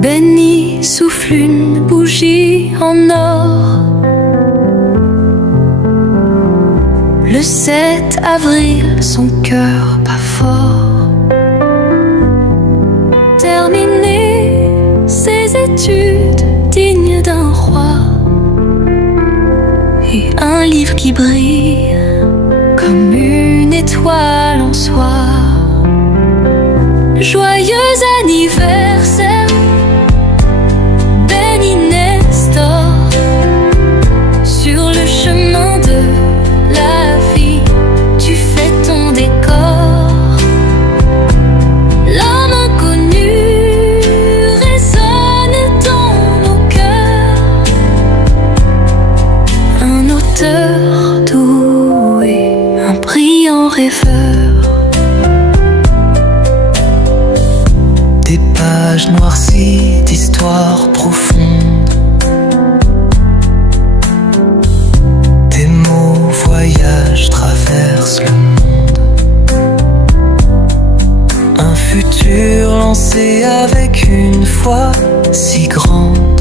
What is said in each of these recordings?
Benny souffle une bougie en or. Le 7 avril, son cœur bat fort. Terminer ses études dignes d'un roi, et un livre qui brille comme une étoile en soi. Joyeux anniversaire, Benny Nestor. Sur le chemin de la vie, tu fais ton décor. L'homme inconnu résonne dans nos cœurs. Un auteur doué, un brillant rêveur. Des pages noircies d'histoires profondes, des mots voyagent, traversent le monde. Un futur lancé avec une foi si grande.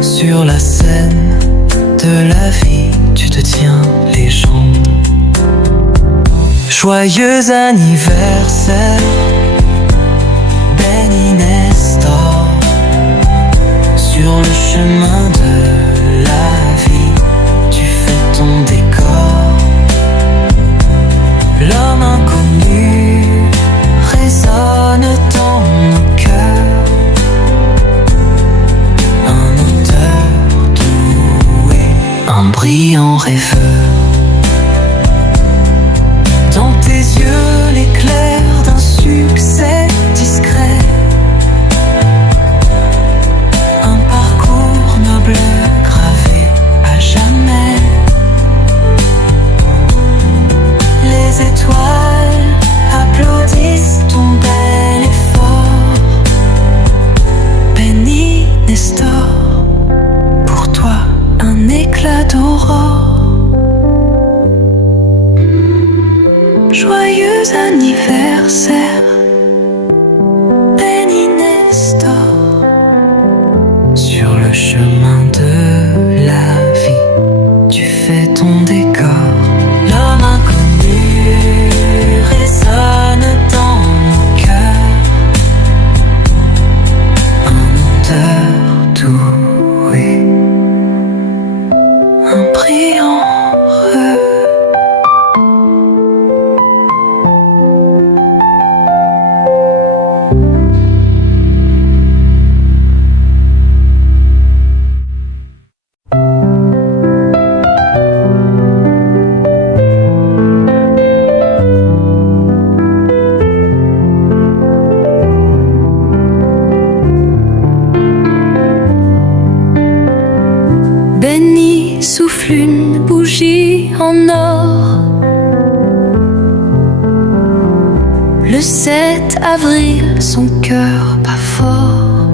Sur la scène de la vie, tu te tiens légende. Joyeux anniversaire, Benny Nestor. Sur le chemin de la vie, tu fais ton décor. L'homme inconnu résonne dans nos cœurs. Un auteur doué, un brillant rêveur. Dans tes yeux l'éclair d'un succès discret. Un parcours noble gravé à jamais. Les étoiles applaudissent ton bel effort. Benny Nestor, pour toi un éclat d'aurore. Joyeux anniversaire, Benny Nestor. Sur le chemin de la vie, tu fais ton décor. L'homme inconnu résonne dans nos cœurs. Un auteur doué, un brillant rêve. Benny souffle une bougie en or. Le 7 avril, son cœur bat fort.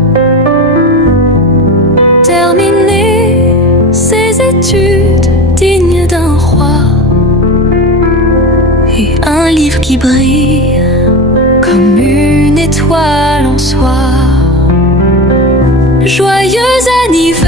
Terminer ses études dignes d'un roi, et un livre qui brille comme une étoile en soi. Joyeux anniversaire,